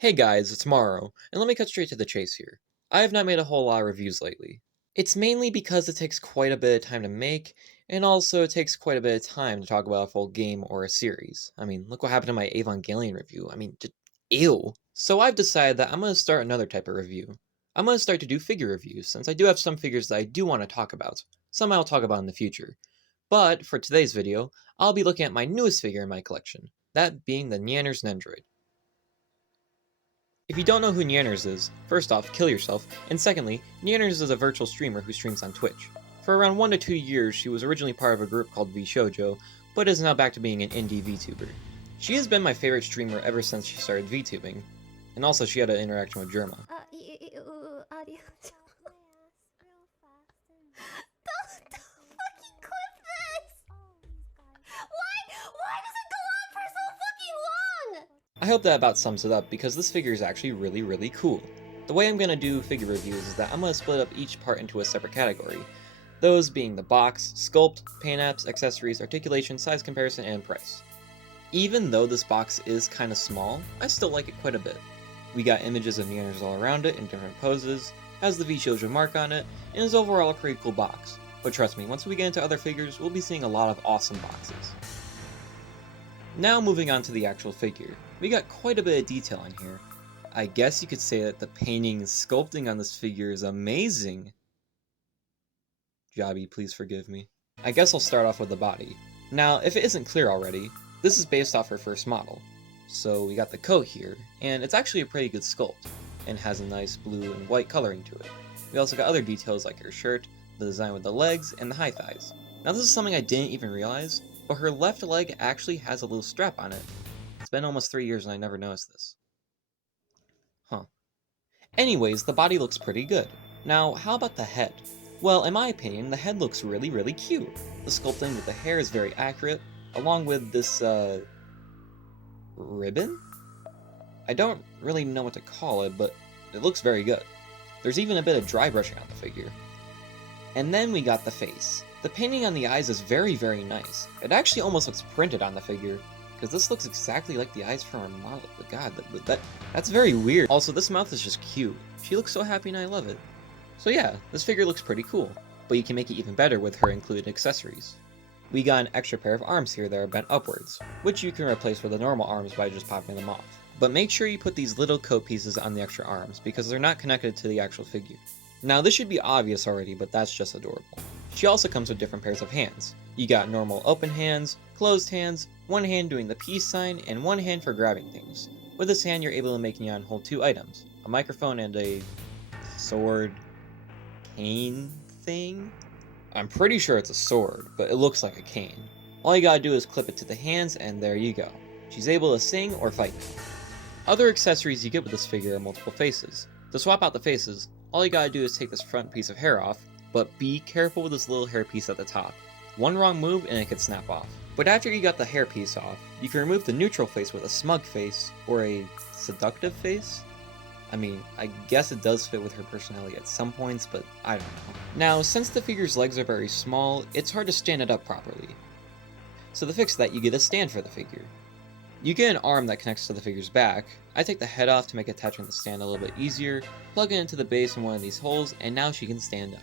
Hey guys, it's Maro, and let me cut straight to the chase here. I have not made a whole lot of reviews lately. It's mainly because it takes quite a bit of time to make, and also it takes quite a bit of time to talk about a full game or a series. I mean, look what happened to my Evangelion review. Just ew. So I've decided that I'm going to start another type of review. I'm going to start to do figure reviews, since I do have some figures that I do want to talk about. Some I'll talk about in the future. But for today's video, I'll be looking at my newest figure in my collection, that being the Nyanners Nendoroid. If you don't know who Nyanners is, first off, kill yourself, and secondly, Nyanners is a virtual streamer who streams on Twitch. For around 1 to 2 years, she was originally part of a group called VShoujo, but is now back to being an indie VTuber. She has been my favorite streamer ever since she started VTubing, and also she had an interaction with Germa. Audio. Don't fucking clip this! Why does it go on for so fucking long? I hope that about sums it up because this figure is actually really cool. The way I'm going to do figure reviews is that I'm going to split up each part into a separate category, those being the box, sculpt, paint apps, accessories, articulation, size comparison, and price. Even though this box is kinda small, I still like it quite a bit. We got images of Nyanners all around it in different poses, has the VShoujo mark on it, and is overall a pretty cool box. But trust me, once we get into other figures, we'll be seeing a lot of awesome boxes. Now moving on to the actual figure. We got quite a bit of detail in here. I guess you could say that the painting and sculpting on this figure is amazing. Jobby, please forgive me. I guess I'll start off with the body. Now, if it isn't clear already, this is based off her first model. So we got the coat here, and it's actually a pretty good sculpt, and has a nice blue and white coloring to it. We also got other details like her shirt, the design with the legs, and the high thighs. Now this is something I didn't even realize, but her left leg actually has a little strap on it. It's been almost 3 years and I never noticed this. Huh. Anyways, the body looks pretty good. Now, how about the head? Well, in my opinion, the head looks really cute. The sculpting with the hair is very accurate, along with this, ribbon? I don't really know what to call it, but it looks very good. There's even a bit of dry brushing on the figure. And then we got the face. The painting on the eyes is very nice. It actually almost looks printed on the figure, because this looks exactly like the eyes from her model. But god, that's very weird. Also, this mouth is just cute. She looks so happy and I love it. So yeah, this figure looks pretty cool, but you can make it even better with her included accessories. We got an extra pair of arms here that are bent upwards, which you can replace with the normal arms by just popping them off. But make sure you put these little coat pieces on the extra arms, because they're not connected to the actual figure. Now this should be obvious already, but that's just adorable. She also comes with different pairs of hands. You got normal open hands, closed hands, one hand doing the peace sign, and one hand for grabbing things. With this hand you're able to make Nyan hold 2 items, a microphone and a sword cane thing? I'm pretty sure it's a sword, but it looks like a cane. All you gotta do is clip it to the hands and there you go. She's able to sing or fight now. Other accessories you get with this figure are multiple faces. To swap out the faces, all you gotta do is take this front piece of hair off, but be careful with this little hair piece at the top. One wrong move and it could snap off. But after you got the hair piece off, you can remove the neutral face with a smug face, or a seductive face? I mean, I guess it does fit with her personality at some points, but I don't know. Now, since the figure's legs are very small, it's hard to stand it up properly. So to fix that, you get a stand for the figure. You get an arm that connects to the figure's back. I take the head off to make attaching the stand a little bit easier, plug it into the base in one of these holes, and now she can stand up.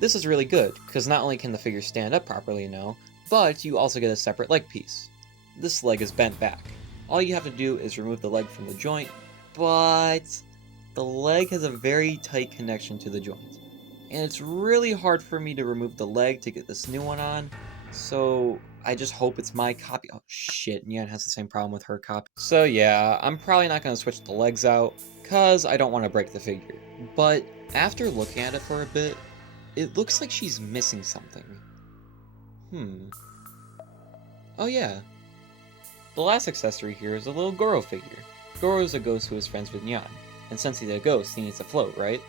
This is really good, because not only can the figure stand up properly now, but you also get a separate leg piece. This leg is bent back. All you have to do is remove the leg from the joint, but the leg has a very tight connection to the joint. And it's really hard for me to remove the leg to get this new one on, so I just hope it's my copy. Oh shit, Nyan has the same problem with her copy. So yeah, I'm probably not going to switch the legs out, cause I don't want to break the figure. But after looking at it for a bit, it looks like she's missing something. Oh yeah. The last accessory here is a little Goro figure. Goro is a ghost who is friends with Nyan, and since he's a ghost, he needs to float, right?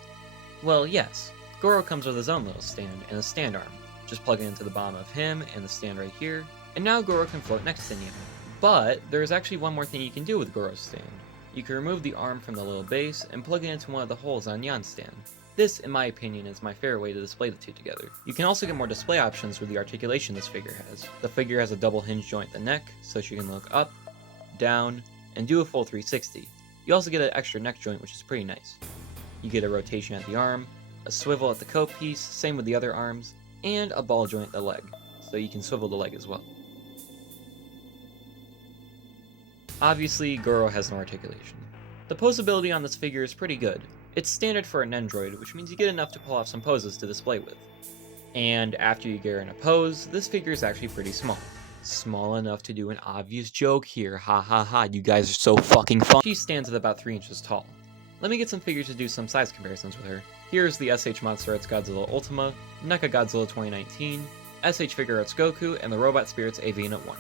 Well, yes. Goro comes with his own little stand and a stand arm. Just plug it into the bottom of him and the stand right here, and now Goro can float next to Nyan. But there's actually one more thing you can do with Goro's stand. You can remove the arm from the little base and plug it into one of the holes on Nyan's stand. This, in my opinion, is my favorite way to display the two together. You can also get more display options with the articulation this figure has. The figure has a double hinge joint at the neck, so she can look up, down, and do a full 360. You also get an extra neck joint, which is pretty nice. You get a rotation at the arm, a swivel at the coat piece, same with the other arms, and a ball joint at the leg, so you can swivel the leg as well. Obviously, Goro has no articulation. The posability on this figure is pretty good. It's standard for a Nendoroid, which means you get enough to pull off some poses to display with. And after you get in a pose, this figure is actually pretty small. Small enough to do an obvious joke here, ha ha ha, you guys are so fucking fun. She stands at about 3 inches tall. Let me get some figures to do some size comparisons with her. Here's the SH Monster Arts Godzilla Ultima, NECA Godzilla 2019, SH Figure Arts Goku, and the Robot Spirits AV Unit 1.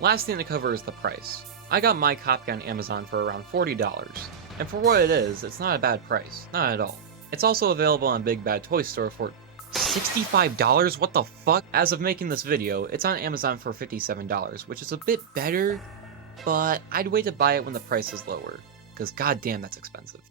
Last thing to cover is the price. I got my copy on Amazon for around $40, and for what it is, it's not a bad price, not at all. It's also available on Big Bad Toy Store for $65? What the fuck? As of making this video, it's on Amazon for $57, which is a bit better, but I'd wait to buy it when the price is lower, because goddamn that's expensive.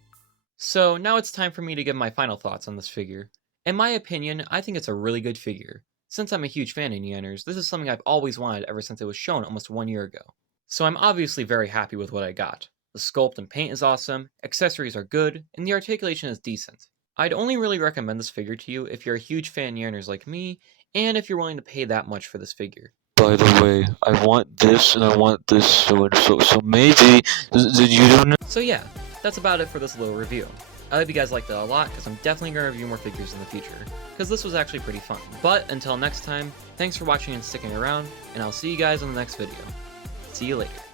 So now it's time for me to give my final thoughts on this figure. In my opinion, I think it's a really good figure. Since I'm a huge fan of Nyanners, this is something I've always wanted ever since it was shown almost 1 year ago. So I'm obviously very happy with what I got. The sculpt and paint is awesome, accessories are good, and the articulation is decent. I'd only really recommend this figure to you if you're a huge fan of Nyanners like me, and if you're willing to pay that much for this figure. By the way, I want this and I want this, so maybe, did you don't know? So yeah, that's about it for this little review. I hope you guys liked it a lot, because I'm definitely going to review more figures in the future, because this was actually pretty fun. But until next time, thanks for watching and sticking around, and I'll see you guys in the next video. See you later.